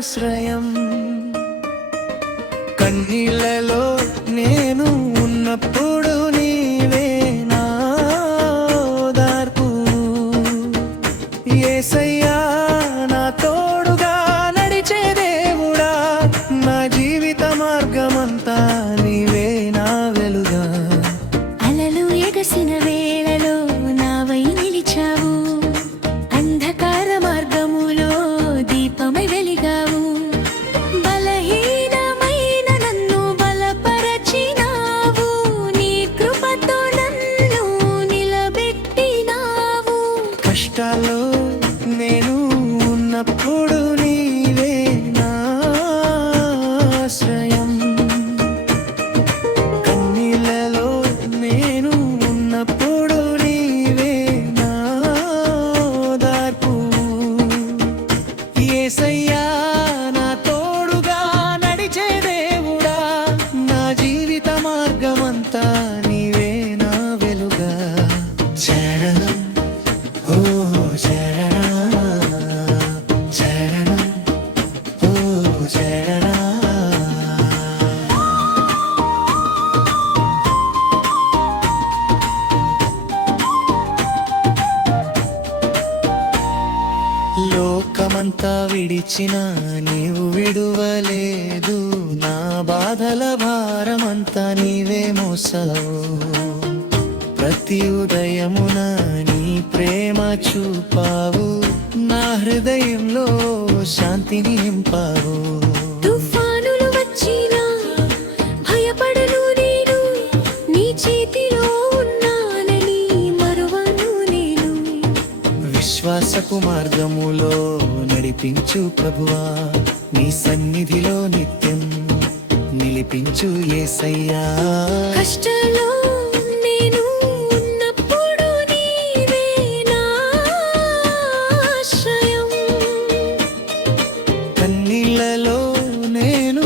ఆశ్రయం. కన్నీళ్ళలో నేను ఉన్నప్పుడు నీవే నా ఓదార్పు. యేసయ్యా నా తోడుగా నడిచే దేవుడా, నా జీవిత మార్గమంతా నీవే నా వెలుగా. అలలు ఎగసిన వేళలో నావై నిలిచావు, అంధకార మార్గములో దీపమై వెలిగావు. బలహీనమైన నన్ను బలపరచినావు, నీ కృపతో నన్ను నిలబెట్టినావు. కష్టాల్లో నేను ఉన్నప్పుడు నీవే నా ఆశ్రయం. కన్నీళ్ళలో నేను ఉన్నప్పుడు నీవే నా ఓదార్పు. యేసయ్యా నా తోడుగా నడిచే దేవుడా, నా జీవిత మార్గమంతా నీవే నా వెలుగా. చరణం ఓ చరణం, చరణం ఓ చరణం. లోకమంతా విడిచిన నీవు విడువలేదు, నా బాధల భారమంతా నీవే మోసావు. ప్రతి ఉదయమున నీ ప్రేమ చూపావు, నా హృదయంలో శాంతిని నింపావు. తుఫానులు వచ్చినా భయపడను నేను, నీ చేతిలో ఉన్నానని మరువను నేను. విశ్వాసపు మార్గములో నడిపించు ప్రభువా, నీ సన్నిధిలో నిత్యం నిలిపించు యేసయ్యా. కష్టాల్లో నేను ఉన్నప్పుడు నీవే నా ఆశ్రయం. కన్నీళ్ళలో నేను